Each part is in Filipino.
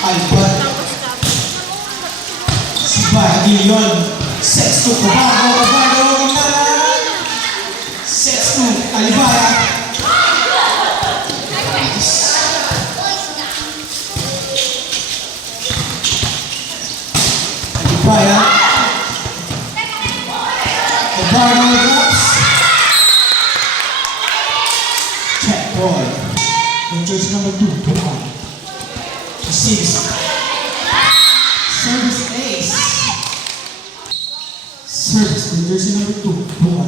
Albert. Si Bagilyon. Sets to Cabardo. Sets to Alibaya. Alibaya. Cabardo drops. Check ball. From jersey number 2, 2-1. Receives. Service ace. Service from jersey number 2, 2-1.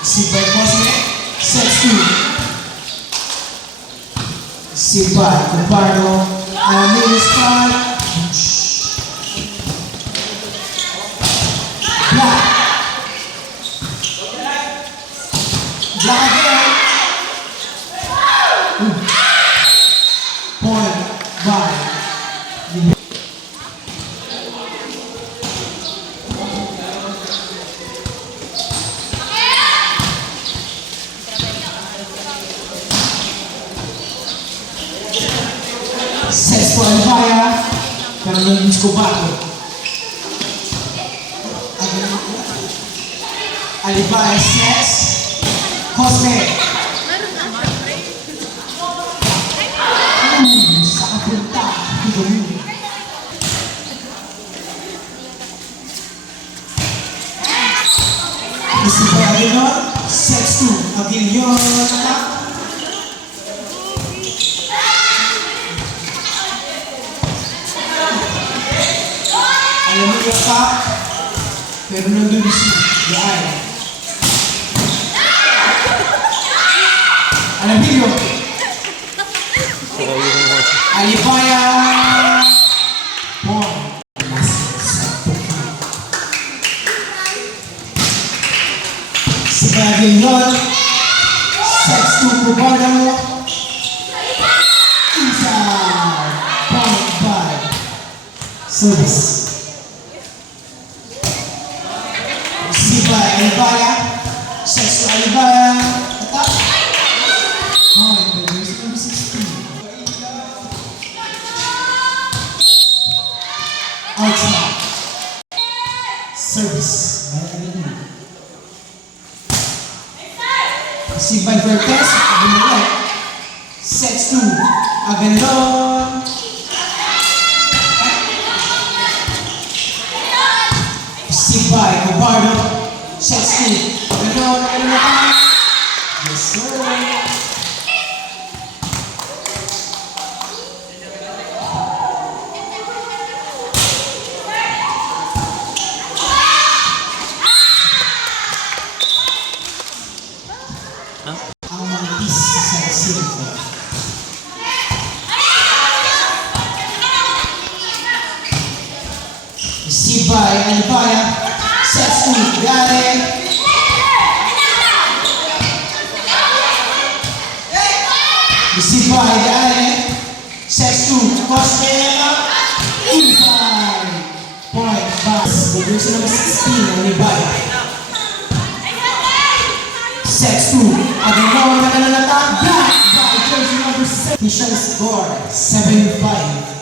Receive by Cosme. Sets 2. Receive by Cabardo. Amir spot. Black. Black again. Point by the sets for Alibaya. Pero nang Escobato. Alibaya sets. Cosme. Sa kapunta. Isi pa Aguilon. Sets 2. Aguilon. Alam mo yung attack. Pero nandun si Yaan. Alam mo yun. Alibaya. Point. Si Aguilon. Sets 2 Cabardo. Inside. Point by service. Si Alibaya. Sets to Alibaya. Attack. Point by jersey number 16. Outside. Service by Aguilon. Receive by Vertes. Aguilon. Sets 2. Aguilon. Receive by Cabardo. Sets 2. Aguilon. Yes, sir. Ang manipis sa silko. Receive by Alibaya. Sets 2. Gale. Receive by Gale. Sets 2. Cosme. Inside. Point pass. The jersey number 16. Alibaya. Sets 2. Aguilon na nananatag. Black by jersey number 7. Official score. 7-5.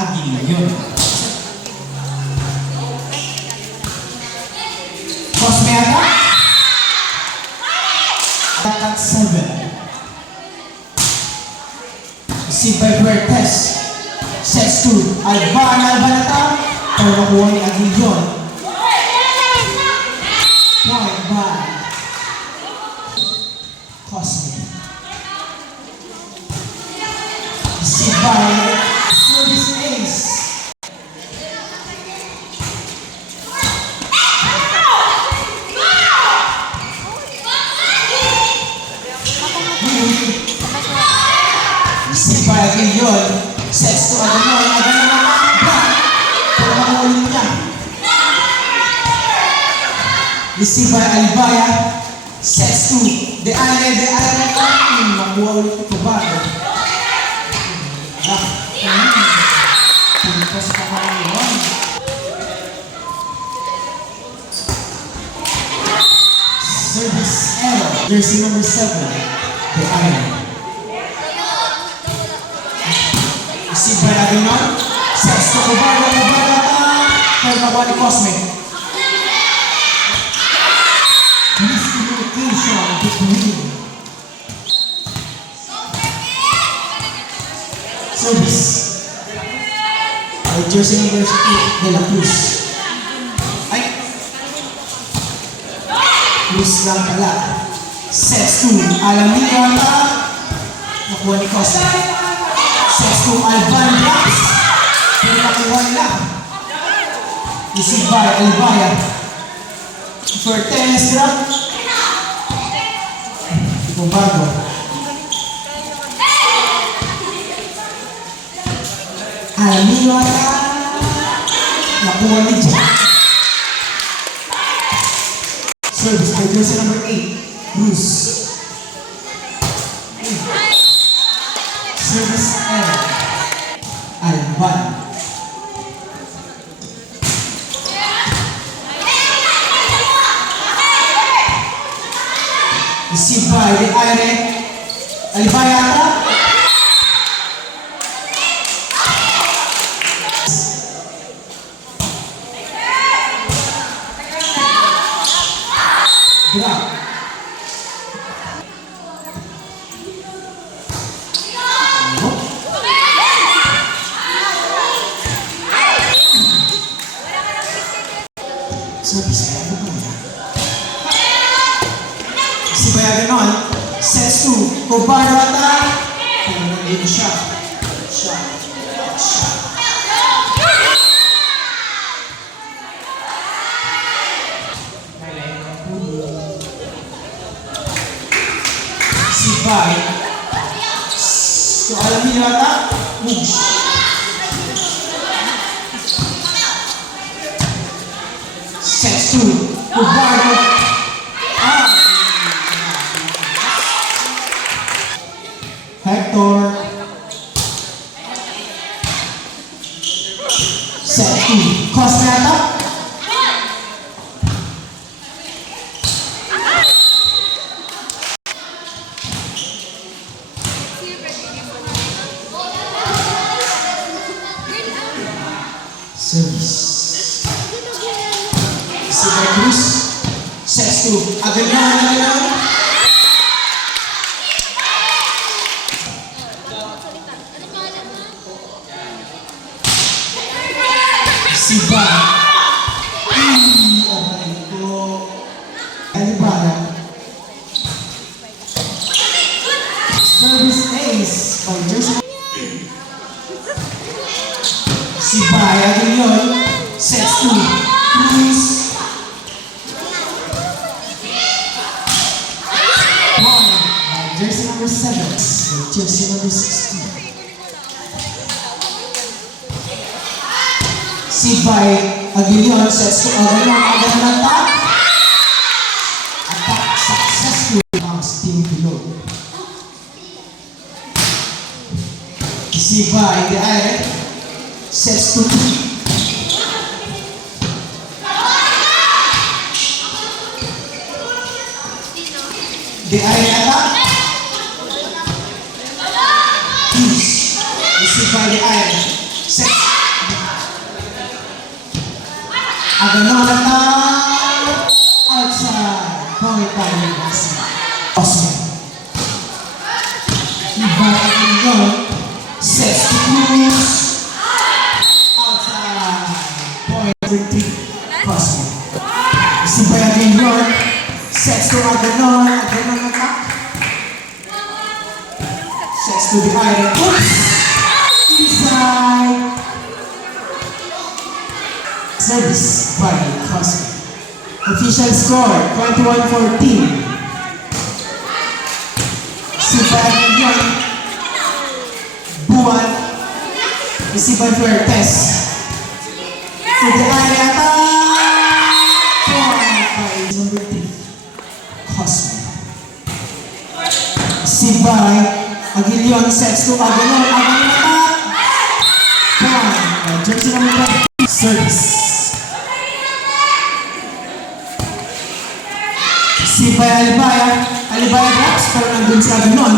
Aguilon. Cosme attack. At 7. Receive by Vertes. Sets 2. Albanata. Para makuha ni Aguilon. Point by Cosme. Receive by service ace. Receive by Aguilon. Sets to Aguilon. Receive by Alibaya. Sets 2. De Ale. Makuha ulit ito ba? Punipas pa ka yun. Service error. Jersey number 7. The Iron. Received by Aguinon. Sets to Kubardo. Pero nakuha ni Cosme. Miscommunication between. Service. Jersey number 8. De La Cruz. Ay. Cruz lang pala. Sets to Alamino. Nakuha ni Cosme. Sets to Alban Blacks. Pero nakuha nila. Received by Albaya. Fortes drop. Bombardo. Alamino ata. Nakuha ni Jack. Service by jersey number 8. Bruce. Service error. Alban. Received by the Iron. Albaya ata. Drop. Service error ba yan? Si Bayaganon, sets to Kubardo ata. Pero nandun siya. Si Bay. So alam niyo ata, moves. Sets to Kubardo. Hector. Set to Cosme ata. Service. Si Cruz. Sets to Aguilar. Si Ba. Aray ko. Alibara. Service ace. By jersey. Si Bay Aguilar. Sets to Cruz. Jersey number 7. Jersey number 16. Si Bay Aguilar sets to Aguilar attack. Attack successful ang team below. Si Bay the Iron sets to the Iron attack. Received by the Iron. Set. Aguilar attack. Outside. Point by Messi. Awesome. By Aguilar. Sets to Cruz. Outside. Point number 3. Cosme. Received by Aguilar. Sets to Aguilar. Aguilar attack. Sets to the Iron. Oops. Inside. Service by Cosme. Official score 21-14. Si Bayaganon. Buwan. Si Fuertes. To the area attack. Point by number 3. Cosme. Si Aguilar sets to Aguilar. Aguilar attack. Point by jersey number 5. Service. Si Si Alibaya drops, pero nandun si Aganon.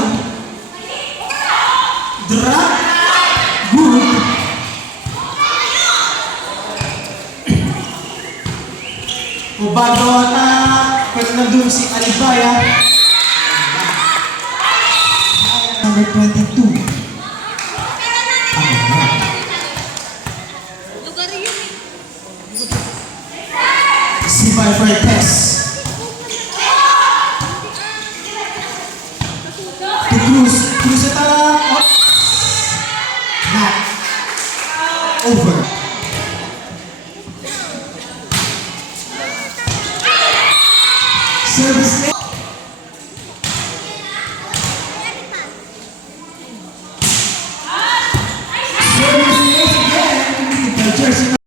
Drop. Good. Ubago attack, pero nandun si Alibaya. Number 22. Si Viper to Cruz ito lang. Not over. Service